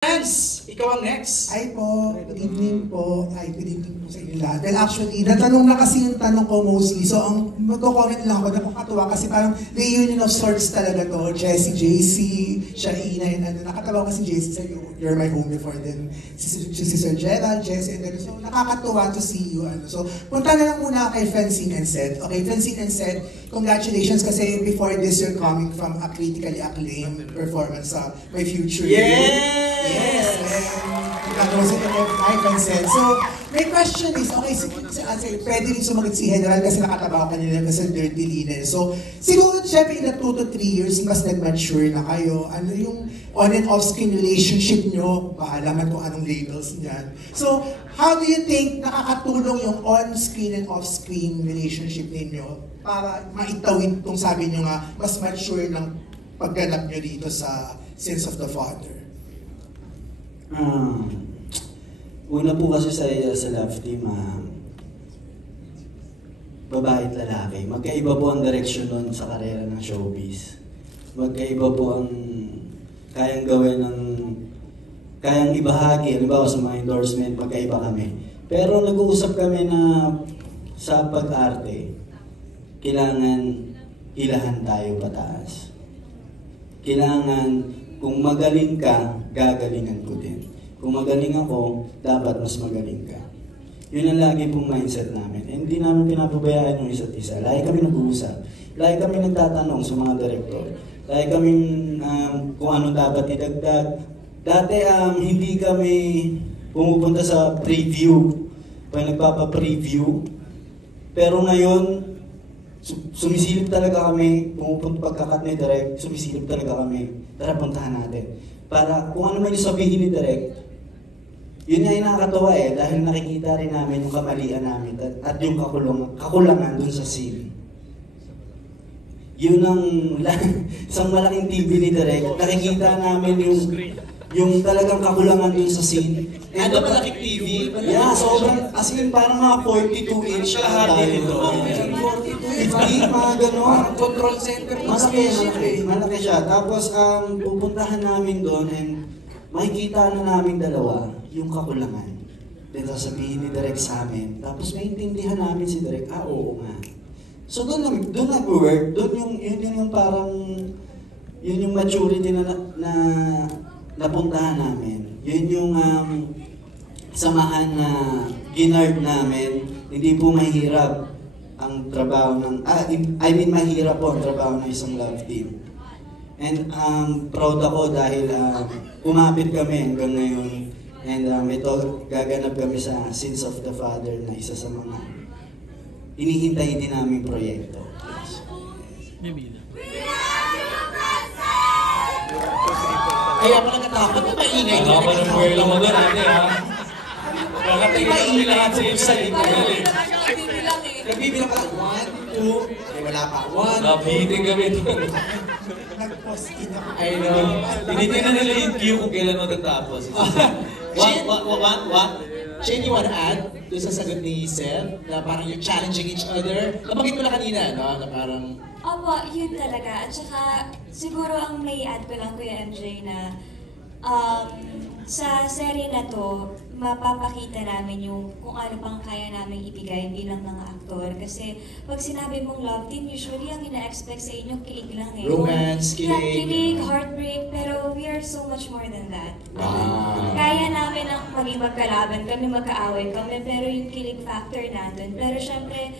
Friends, ikaw ang next. Ay po, good evening po. Ay, good evening po sa inyo lahat. Well, actually, natanong na kasi yung tanong ko mostly. So, ang magko-comment lang ako, nakakatawa kasi parang reunion of sorts talaga to. Jessie, JC, Sharina, and ano. Nakatawa kasi JC sa You're My Home before then. Si Sir Gerald, Jessie, and then. So, nakakatawa to see you. Ano. So, punta na lang muna kay Francine and Seth. Okay, Francine and Seth, congratulations kasi before this, you're coming from a critically acclaimed performance sa My Future. Yes! So, may question is, okay, pwede rin sumagot si General kasi nakatabaw kanila kasi dirty linen. So, siguro, syempre, in 2 to 3 years, mas nag-mature na kayo. Ano yung on and off-screen relationship nyo? Bahala man kung anong labels niyan. So, how do you think nakakatulong yung on-screen and off-screen relationship ninyo para maitawid itong sabi nyo nga, mas mature ng pagganap nyo dito sa Sins of the Father? Una po kasi sa love team, babae at lalaki. Magkaiba po ang direksyon nun sa karera ng showbiz. Magkaiba po ang kayang gawin kayang ibahagi. Halimbawa sa mga endorsement, magkaiba kami. Pero nag-uusap kami na sa pag-arte, kailangan hilahan tayo pataas. Kailangan, kung magaling ka, gagalingan ko din. Kung magaling ako, dapat mas magaling ka. Yun ang lagi pong mindset namin. And hindi namin pinapabayaan yung isa't isa. Lagi kami nag-uusap. Lagi kami nagtatanong sa mga direktor. Lagi kami kung ano dapat idagdag. Dati hindi kami pumupunta sa preview. Pag nagpapa-preview. Pero ngayon, sumisilip talaga kami, pumupunta pagkakat ni Direk, sumisilip talaga kami. Tara, puntahan natin. Para kung ano man yung sabihin ni Direk, yun nga yung nakakatawa dahil nakikita rin namin yung kamalian namin at yung kakulangan dun sa scene. Yun ang isang malaking TV ni Direk, nakikita namin yung talagang kakulangan dun sa scene. Ano malaking TV? Yeah, sobrang, as in parang mga 42 inch Kalahati nito. 50, mga gano'n. Control center. Malaki siya. Tapos pupuntahan namin doon and makikita na namin dalawa yung kakulangan. Then sasabihin ni Direk sa amin. Tapos maintindihan namin si Direk, oo nga. So doon nag-work. Doon yung parang, yun yung maturity na napuntahan namin. Yun yung samahan na ginard namin. Hindi po mahirap ang trabaho ng, mahirap po ang trabaho ng isang love team. And proud ako dahil umapit kami hanggang ngayon. And ito, gaganap kami sa Sins of the Father na isa sa mga inihintay din naming proyekto. Kaya ako nagkatakot na maingay. Ano pa ng buwelo mo doon, ate, ha? Ay, maingay ako sa ito. Nagbibilang ka, 1, 2, ay wala pa, 1, Nabiting kami doon. nag-post-in ako. I know. Tinitingnan nila yung queue kung kailan matatapos. Shane, you wanna add doon sa sagot ni Seth na parang you're challenging each other? Nabanggit mo na kanina, no? Na parang... Opo, yun talaga. At saka, siguro ang may add ko lang, Kuya MJ, na sa serye na to, mapapakita namin yung kung ano pang kaya namin ibigay bilang mga aktor. Kasi pag sinabi mong love team, usually ang ina-expect sa inyo, kilig lang Romance, kilig. Yeah, kilig, heartbreak, pero we are so much more than that. Kaya namin ang maging magkalaban kami, magkaaway kami, pero yung kilig factor natin. Pero syempre,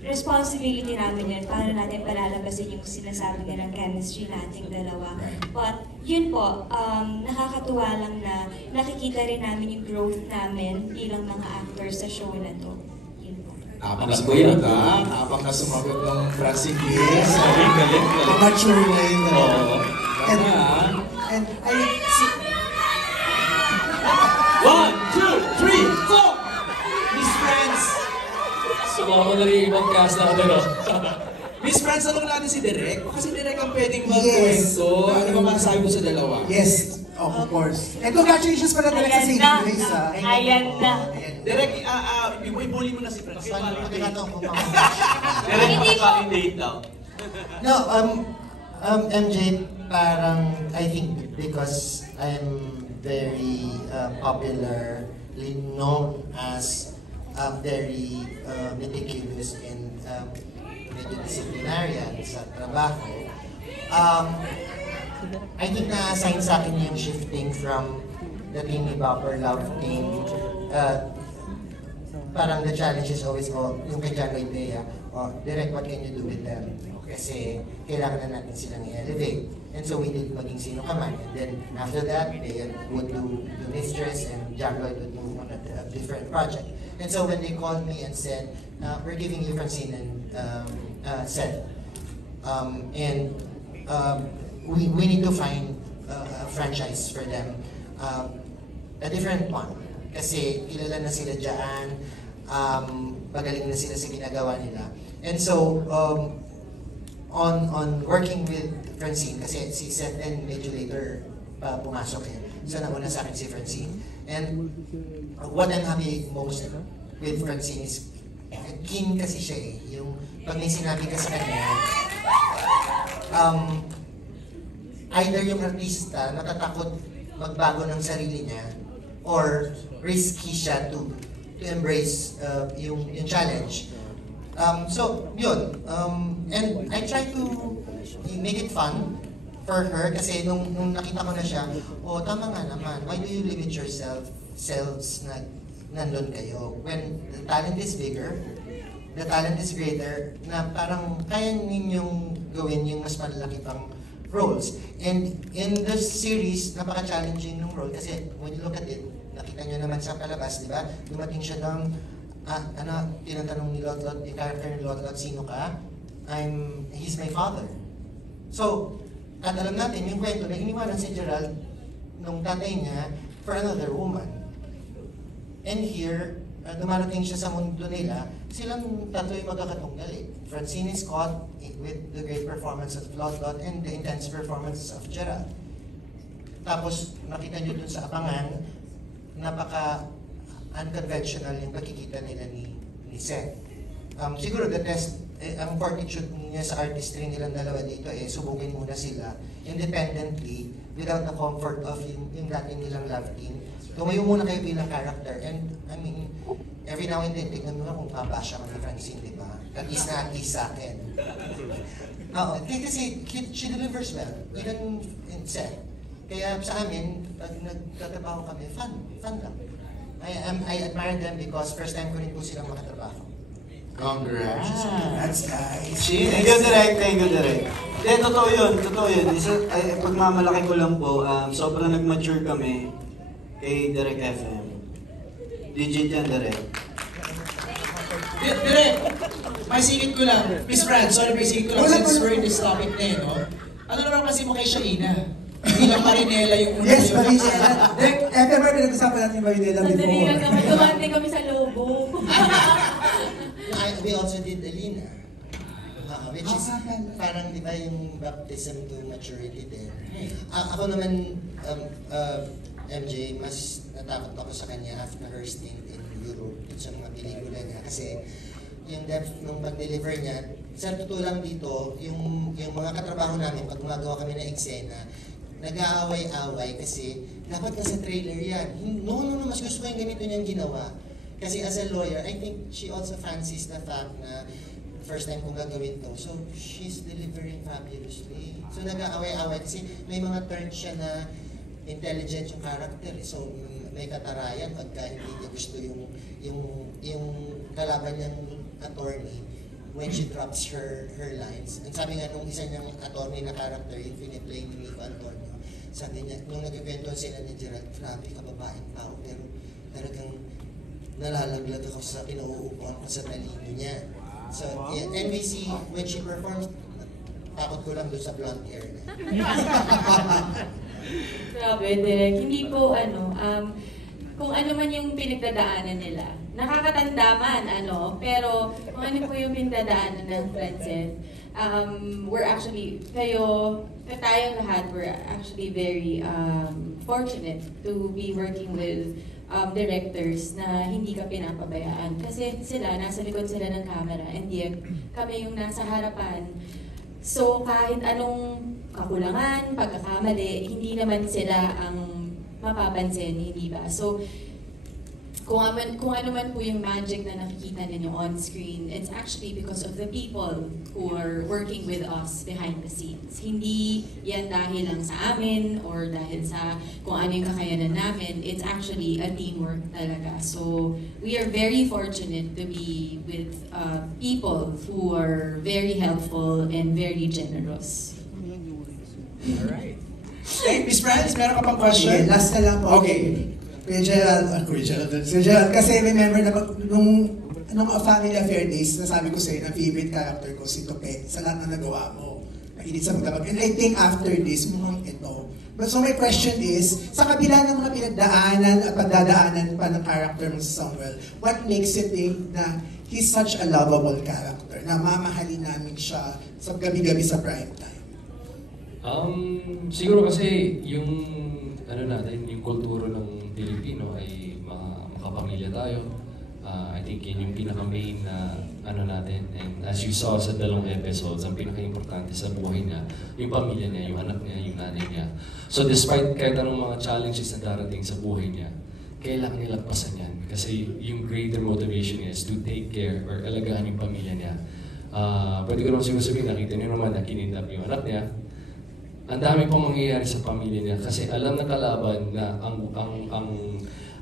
responsibility namin yun, paano natin palalabasin yung sinasabi nilang chemistry nating dalawa. But yun po, nakakatuwa lang na nakikita rin namin yung growth namin bilang mga actors sa show na to. Yun po. Habang nasumagot habang nasumagot ng Francine Diaz. Galing. Mature na yun. And I... 1, 2, 3, 4! Miss Friends! Sumama na rin ibang cast na ano. Miss Friends, anong natin si Direk? Kasi Direk ang pwedeng magkwento. Ano ba masasabi mo sa dalawa? Yes, of course. And congratulations pala talaga sa Saving Grace, ha? Ayan na. Direk, i-bully mo na si Friends. Direk, fucking date daw. No, MJ, parang I think because I'm very popularly known as very meticulous and medyo disciplinarian sa trabaho. I think na-assign sa akin yung shifting from the Team ni Bopper Love Team. Parang the challenge is always, yung kay John Lloyd Bea, direct, what can you do with them? Kasi kailangan na natin silang i-elevate. And so we did Maging Sino Ka Man. And then after that, they would do The Mistress and John Lloyd would move on a different project. And so when they called me and said, we're giving you Francine and Seth. We need to find a franchise for them, a different one. Kasi kilala na sila dyan, magaling na sila sa ginagawa nila. And so, on working with Francine, kasi si Seth and medyo later pumasok eh. So nauna sa akin si Francine. And what I'm happy most with Francine is, keen kasi siya eh. Yung pag may sinabi ka sa kanya, either yung artista natatakot magbago ng sarili niya or risky siya to embrace yung challenge. So, yun. And I try to make it fun for her kasi nung nakita ko na siya, tama nga naman, why do you limit yourselves na nandun kayo? When the talent is bigger, the talent is greater, na parang kaya ninyong gawin yung mas malaki pang roles. And in this series, napaka-challenging ng role kasi when you look at it, nakita nyo naman sa palabas, di ba? Dumating siya ng, tinatanong ni Lotlot, yung character ni Lotlot, sino ka? He's my father. So, at alam natin, yung kwento na iniwanan si Gerald nung tatay niya for another woman. And here, dumarating siya sa mundo nila, silang tatlo yung magkakatunggal. Francine is caught with the great performance of Lotlot and the intense performances of Gerald. Tapos, nakita nyo dun sa Abangan, napaka-unconventional yung pagkikita nila ni Seth. Siguro the test, ang fortitude niya sa artistry nilang dalawa dito, subukin muna sila independently without the comfort of yung dating nilang love team. Tumayo muna kayo bilang character. And I mean, every now and then, tignan mo na kung babasya ka ni Francine, di ba? At least sa akin. Oo, kasi she delivers well, even in Seth. Kaya sa amin, pag nagtatrabaho kami, fun lang. I admire them because first time ko rin po silang makatrabaho. Congrats! Congrats, guys. Thank you, Direk. Hindi, totoo yun. Pagmamalaki ko lang po, sobrang nag-mature kami kay Direk FM. Legit yan, Direk. Direk, may singit ko lang. Miss Fran, sorry, may singit ko lang since we're in this topic na yun, no? Ano naman kasi mo kay Shaina? Bilang Marinela yung una. Yes, Marinela. FMR, pinag-usapan natin yung Marinela before. Sandali lang naman, tumante kami sa Lobo. We also did Alina. Which is parang di ba yung baptism to maturity din. Ako naman, MJ, mas natakot ako sa kanya after her stint in Europe sa mga pelikula niya. Kasi yung depth ng pag-deliver niya, sa totoo lang dito, yung mga katrabaho namin, pag gumagawa kami ng eksena, nag-aaway-away kasi dapat nasa trailer yan. No, mas gusto ko yung ganito niyang ginawa. Kasi as a lawyer, I think she also fancies the fact na first time kong gagawin to. So, she's delivering fabulously. So, nag-aaway-away kasi may mga turns siya na intelligent yung character. So, may katarayan pagka hindi niya gusto yung kalaban niyang attorney when she drops her lines. And sabi nga nung isa niyang attorney na character, yung piniplay ni Nico Antonio, sabi niya, nung nagkwento sila ni Gerald, grabe kababaeng tao, pero talagang nalalaglag ako sa inuupuan ko sa talino niya. So, yeah, and we see when she performs, takot ko lang doon sa blonde hair niya. Grabe, Direk. Hindi po, kung ano man yung pinagdadaanan nila. Nakakatanda man, pero kung ano po yung pinagdadaanan ng Frances, we're actually, tayong lahat, we're actually very fortunate to be working with directors na hindi ka pinapabayaan. Kasi nasa likod sila ng camera, and yet, kami yung nasa harapan. So, kahit anong kakulangan, pagkakamali, hindi naman sila ang mapapansin, hindi ba? So, kung ano man po yung magic na nakikita ninyo on screen, it's actually because of the people who are working with us behind the scenes. Hindi yan dahil lang sa amin or dahil sa kung ano yung kakayanan namin. It's actually a teamwork talaga. So we are very fortunate to be with people who are very helpful and very generous. Alright. Hey, Miss Franz, meron ka pang question? Okay, last na lang po. Okay. Kuya Gerald, kasi remember na nung Family Affair Days, nasabi ko sa'yo na favorite character ko si Tope sa lahat na nagawa mo. Mainit sa magdamag. And I think after this, mukhang ito. But so my question is, sa kabila ng mga pinagdaanan at pagdadaanan pa ng character mo sa Samuel, what makes you think na he's such a lovable character, na mamahalin namin siya sa gabi-gabi sa prime time? Siguro kasi yung natin, yung kultura ng Pilipino ay makapamilya tayo. I think yun yung pinaka-main na natin. And as you saw sa dalawang episodes, ang pinaka-importante sa buhay niya, yung pamilya niya, yung anak niya, yung nanay niya. So despite kahit anong mga challenges na darating sa buhay niya, kailangan niya lagpasan yan. Kasi yung greater motivation niya is to take care or alagaan yung pamilya niya. Pwede ko naman siguro sabihin, nakita niyo naman na kinidnap yung anak niya. Ang dami pong mangyayari sa pamilya niya kasi alam na kalaban na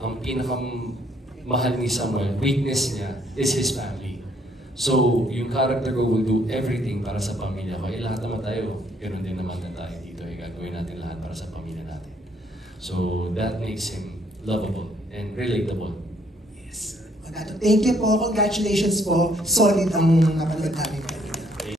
ang pinakamahal ni Samuel, weakness niya, is his family. So, yung character ko will do everything para sa pamilya ko. Lahat naman tayo, ganoon din naman na tayo dito. Gagawin natin lahat para sa pamilya natin. So, that makes him lovable and relatable. Yes. Thank you po. Congratulations po. Solid ang napanood namin.